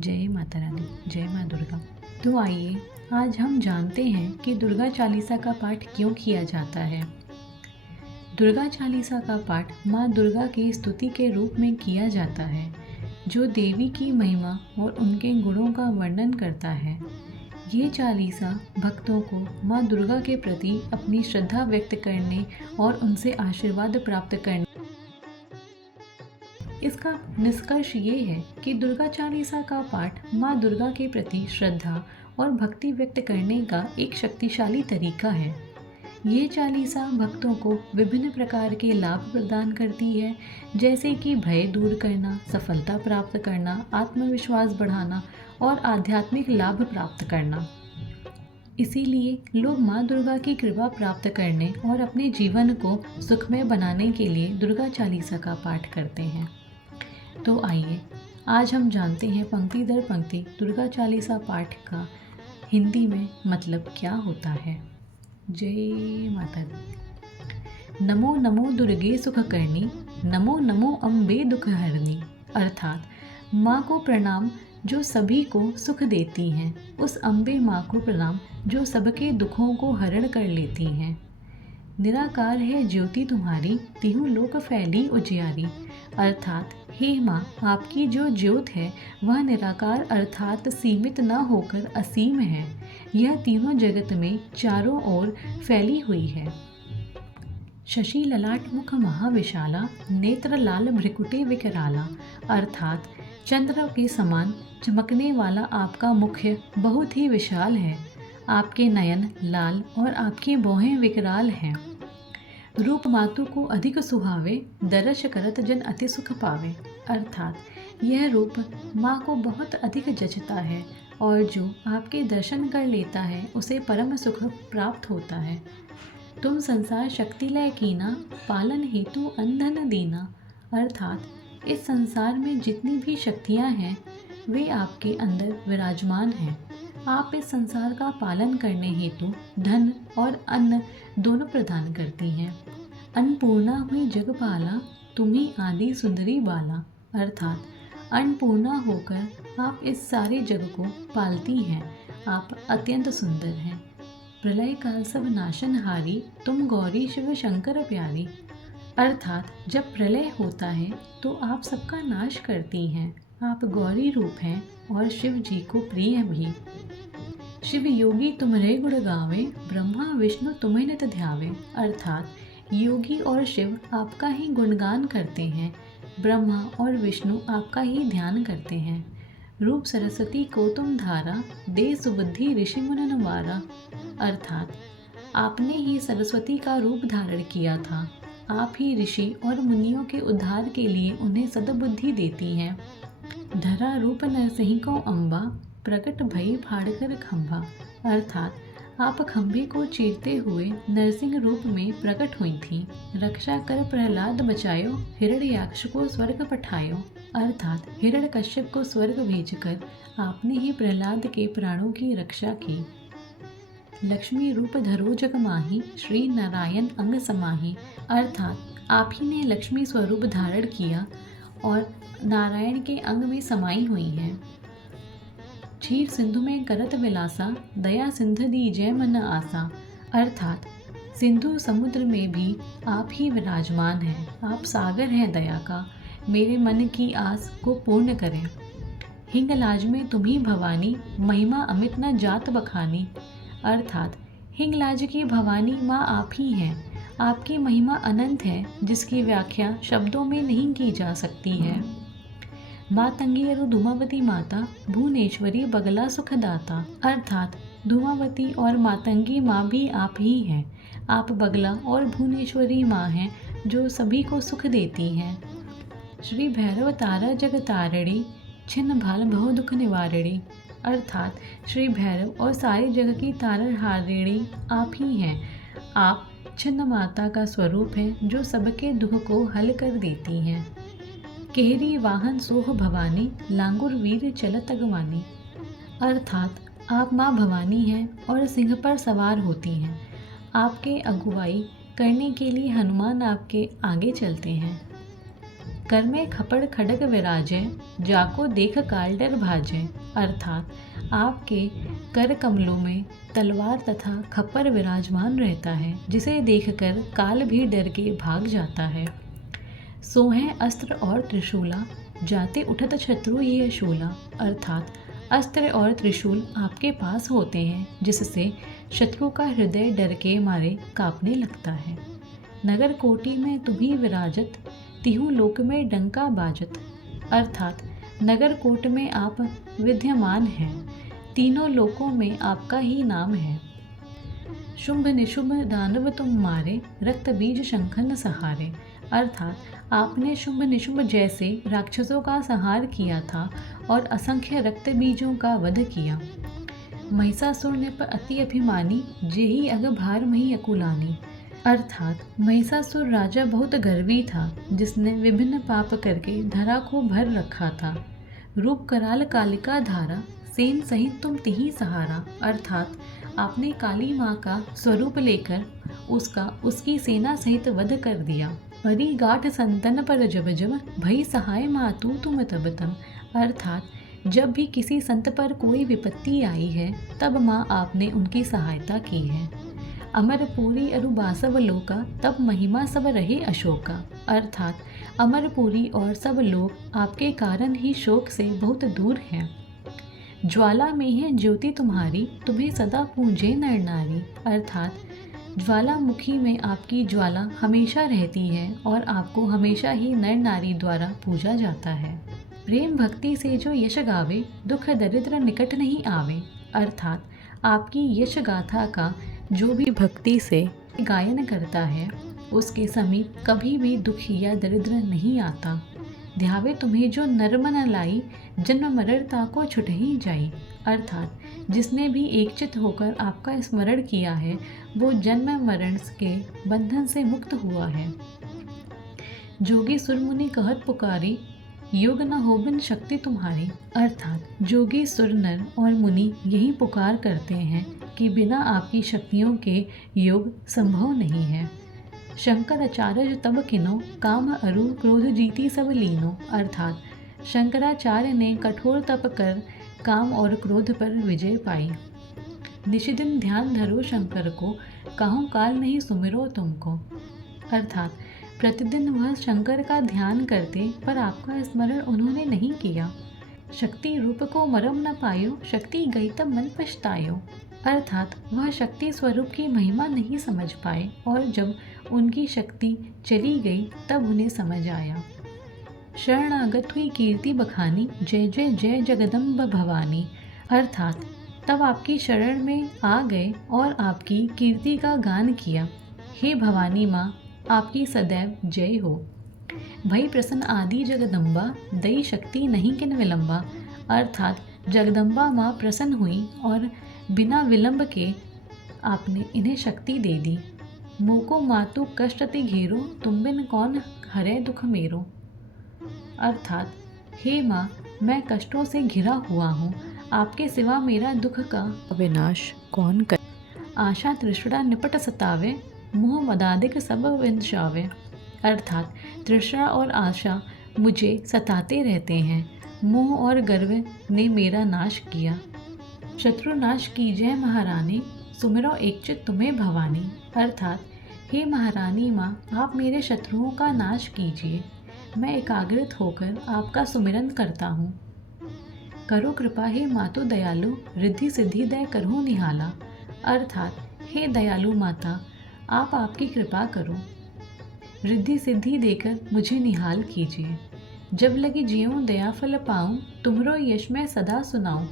जय माता रानी, जय माँ दुर्गा। तो आइए आज हम जानते हैं कि दुर्गा चालीसा का पाठ क्यों किया जाता है। दुर्गा चालीसा का पाठ माँ दुर्गा की स्तुति के रूप में किया जाता है, जो देवी की महिमा और उनके गुणों का वर्णन करता है। ये चालीसा भक्तों को माँ दुर्गा के प्रति अपनी श्रद्धा व्यक्त करने और उनसे आशीर्वाद प्राप्त करने। इसका निष्कर्ष ये है कि दुर्गा चालीसा का पाठ माँ दुर्गा के प्रति श्रद्धा और भक्ति व्यक्त करने का एक शक्तिशाली तरीका है। ये चालीसा भक्तों को विभिन्न प्रकार के लाभ प्रदान करती है, जैसे कि भय दूर करना, सफलता प्राप्त करना, आत्मविश्वास बढ़ाना और आध्यात्मिक लाभ प्राप्त करना। इसीलिए लोग माँ दुर्गा की कृपा प्राप्त करने और अपने जीवन को सुखमय बनाने के लिए दुर्गा चालीसा का पाठ करते हैं। तो आइए आज हम जानते हैं पंक्ति दर पंक्ति दुर्गा चालीसा पाठ का हिंदी में मतलब क्या होता है। जय माता दी। नमो नमो दुर्गे सुख करनी, नमो नमो अम्बे दुख हरनी। अर्थात माँ को प्रणाम जो सभी को सुख देती हैं, उस अम्बे माँ को प्रणाम जो सबके दुखों को हरण कर लेती हैं। निराकार है ज्योति तुम्हारी, तिहु लोक फैली उजियारी। अर्थात हे माँ, आपकी जो ज्योत है वह निराकार अर्थात सीमित न होकर असीम है। यह तीनों जगत में चारों ओर फैली हुई है। शशि ललाट मुख महाविशाला, नेत्र लाल भ्रिकुटे विकराला। अर्थात चंद्र के समान चमकने वाला आपका मुख्य बहुत ही विशाल है। आपके नयन लाल और आपकी भौहें विकराल हैं। रूप मातु को अधिक सुहावे, दरस करत जन अति सुख पावे। अर्थात यह रूप माँ को बहुत अधिक जचता है और जो आपके दर्शन कर लेता है उसे परम सुख प्राप्त होता है। तुम संसार शक्ति लय कीना, पालन हेतु अंधन दीना। अर्थात इस संसार में जितनी भी शक्तियाँ हैं वे आपके अंदर विराजमान हैं। आप इस संसार का पालन करने हेतु धन और अन्न दोनों प्रदान करती हैं। अन्नपूर्णा हुई जगपाला, तुम्ही आदि सुंदरी बाला। अर्थात अन्नपूर्णा होकर आप इस सारे जग को पालती हैं। आप अत्यंत सुंदर हैं। प्रलय काल सब नाशनहारी, तुम गौरी शिव शंकर प्यारी। अर्थात जब प्रलय होता है तो आप सबका नाश करती हैं। आप गौरी रूप हैं और शिव जी को प्रिय भी। शिव योगी तुम्हारे गुण गावे, ब्रह्मा विष्णु तुम्हें नित ध्यावे। अर्थात योगी और शिव आपका ही गुणगान करते हैं, ब्रह्मा और विष्णु आपका ही ध्यान करते हैं। रूप सरस्वती को तुम धारा, दे सुबुद्धि ऋषि मुनि नवारा। अर्थात आपने ही सरस्वती का रूप धारण किया था। आप ही ऋषि और मुनियों के उद्धार के लिए उन्हें सद्बुद्धि देती हैं। धरा रूप नरसिंह को अम्बा, प्रकट भई फाड़कर खंभा। अर्थात आप खंभे को चीरते हुए नरसिंह रूप में प्रकट हुई थी। रक्षा कर प्रहलाद बचायो, हिरण्याक्ष को स्वर्ग पठायो। अर्थात हिरण्यकश्यप को स्वर्ग भेजकर आपने ही प्रहलाद के प्राणों की रक्षा की। लक्ष्मी रूप धरो जग माही, श्री नारायण अंग समाही। अर्थात आप ही ने लक्ष्मी स्वरूप धारण किया और नारायण के अंग में समाई हुई हैं। क्षीर सिंधु में करत विलासा, दया सिंधु दी जय मन आसा। अर्थात सिंधु समुद्र में भी आप ही विराजमान हैं। आप सागर हैं दया का, मेरे मन की आस को पूर्ण करें। हिंगलाज में तुम्ही भवानी, महिमा अमित न जात बखानी। अर्थात हिंगलाज की भवानी माँ आप ही हैं। आपकी महिमा अनंत है जिसकी व्याख्या शब्दों में नहीं की जा सकती है। मातंगी अरु धूमावती माता, भुवनेश्वरी बगला सुखदाता। अर्थात धूमावती और मातंगी माँ भी आप ही हैं। आप बगला और भुवनेश्वरी माँ हैं जो सभी को सुख देती हैं। श्री भैरव तारा जग तारणी, छिन्न भाल बहु दुख निवारणी। अर्थात श्री भैरव और सारे जग की तारनहारिणी आप ही हैं। आप छिन्न माता का स्वरूप है जो सबके दुख को हल कर देती हैं। केहरी वाहन सोह भवानी, लांगुर वीर चलत अगवानी। अर्थात आप माँ भवानी हैं और सिंह पर सवार होती हैं। आपके अगुवाई करने के लिए हनुमान आपके आगे चलते हैं। कर में खपड़ खड़ग विराजे, जाको देख काल डर भाजे। अर्थात आपके कर कमलों में तलवार तथा खप्पर विराजमान रहता है, जिसे देखकर काल भी डर के भाग जाता है। सोहें अस्त्र और त्रिशूला, जाते उठत शत्रु ये शूला। अर्थात अस्त्र और त्रिशूल आपके पास होते हैं, जिससे शत्रु का हृदय डर के मारे कांपने लगता है। नगर कोटि में तुम्ही विराजत, तिहु लोक में डंका बाजत। अर्थात नगर कोट में आप विद्यमान हैं, तीनों लोकों में आपका ही नाम है। शुंभ निशुंभ दानव तुम मारे, रक्त बीज शंखन सहारे। अर्थात आपने शुंभ निशुंभ जैसे राक्षसों का संहार किया था और असंख्य रक्त बीजों का वध किया। महिषासुर ने पर अति अभिमानी, जेहि अग भार मही अकुलानी। अर्थात महिषासुर राजा बहुत गर्वी था, जिसने विभिन्न पाप करके धरा को भर रखा था। रूप कराल कालिका धारा, सेन सहित तुम तिहि सहारा। अर्थात आपने काली माँ का स्वरूप लेकर उसकी सेना सहित वध कर दिया। परी गाठ संतन पर जब जब, भई सहाय मातु तुम तब तब। अर्थात जब भी किसी संत पर कोई विपत्ति आई है, तब माँ आपने उनकी सहायता की है। अमरपुरी अरुबासव लोका, तब महिमा सब रहे अशोका। अर्थात अमरपुरी और सब लोग आपके कारण ही शोक से बहुत दूर हैं। ज्वाला में है ज्योति तुम्हारी, तुम्हें सदा पूजे नर नारी। अर्थात ज्वालामुखी में आपकी ज्वाला हमेशा रहती है और आपको हमेशा ही नर नारी द्वारा पूजा जाता है। प्रेम भक्ति से जो यश गावे, दुख दरिद्र निकट नहीं आवे। अर्थात आपकी यश गाथा का जो भी भक्ति से गायन करता है, उसके समीप कभी भी दुख या दरिद्र नहीं आता। ध्यावे तुम्हें जो नर्म न लाई, जन्म मरणता को छुट ही जाई। अर्थात जिसने भी एकचित होकर आपका स्मरण किया है, वो जन्म मरण के बंधन से मुक्त हुआ है। जोगी सुरमुनि कहत पुकारी, योग न होबिन शक्ति तुम्हारी। अर्थात जोगी सुर नर और मुनि यही पुकार करते हैं कि बिना आपकी शक्तियों के योग संभव नहीं है। शंकर आचार्य तब किनो, काम अरु क्रोध जीती सब लीनो। अर्थात शंकराचार्य ने कठोर तप कर काम और क्रोध पर विजय पाई। निशिदिन ध्यान धरो शंकर को, काहू काल नहीं सुमिरो तुमको। अर्थात प्रतिदिन वह शंकर का ध्यान करते, पर आपका स्मरण उन्होंने नहीं किया। शक्ति रूप को मरम न पायो, शक्ति गई तब मन पछतायो। अर्थात वह शक्ति स्वरूप की महिमा नहीं समझ पाए और जब उनकी शक्ति चली गई तब उन्हें समझ आया। शरणागत हुई कीर्ति बखानी, जय जय जय जगदम्ब भवानी। अर्थात तब आपकी शरण में आ गए और आपकी कीर्ति का गान किया। हे भवानी माँ, आपकी सदैव जय हो। भई प्रसन्न आदि जगदम्बा, दई शक्ति नहीं किन विलंबा। अर्थात जगदम्बा माँ प्रसन्न हुई और बिना विलंब के आपने इन्हें शक्ति दे दी। मोको मातु कष्ट ते घेरो, तुम बिन कौन हरे दुख मेरो। अर्थात हे माँ, मैं कष्टों से घिरा हुआ हूँ, आपके सिवा मेरा दुख का विनाश कौन कर। आशा तृष्णा निपट सतावे, मोह मदादिक सब विंशावे। अर्थात तृष्णा और आशा मुझे सताते रहते हैं, मोह और गर्व ने मेरा नाश किया। शत्रु नाश कीजिए महारानी, सुमिरो एकचित तुम्हें भवानी। अर्थात हे महारानी माँ, आप मेरे शत्रुओं का नाश कीजिए, मैं एकाग्रित होकर आपका सुमिरन करता हूँ। करो कृपा हे मातु दयालु, रिद्धि सिद्धि दय करो निहाला। अर्थात हे दयालु माता, आप आपकी कृपा करो, रिद्धि सिद्धि देकर मुझे निहाल कीजिए। जब लगी जियों दया फल पाऊँ, तुमरो यश मैं सदा सुनाऊँ।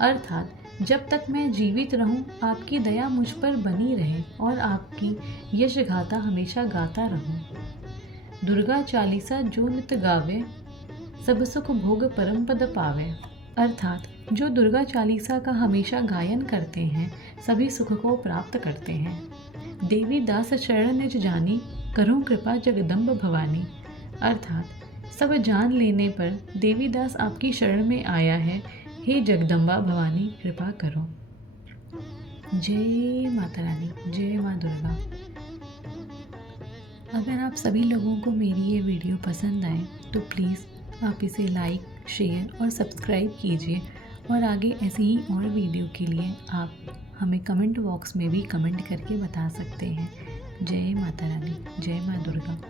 अर्थात जब तक मैं जीवित रहूं, आपकी दया मुझ पर बनी रहे और आपकी यश गाथा हमेशा गाता रहूं। दुर्गा चालीसा जो नित गावे, सब सुख भोग परम पद पावे। अर्थात जो दुर्गा चालीसा का हमेशा गायन करते हैं, सभी सुख को प्राप्त करते हैं। देवी दास शरण निज जानी, करो कृपा जगदम्ब भवानी। अर्थात सब जान लेने पर देवीदास आपकी शरण में आया है, हे जगदम्बा भवानी कृपा करो। जय माता रानी, जय माँ दुर्गा। अगर आप सभी लोगों को मेरी ये वीडियो पसंद आए तो प्लीज़ आप इसे लाइक, शेयर और सब्सक्राइब कीजिए। और आगे ऐसे ही और वीडियो के लिए आप हमें कमेंट बॉक्स में भी कमेंट करके बता सकते हैं। जय माता रानी, जय माँ दुर्गा।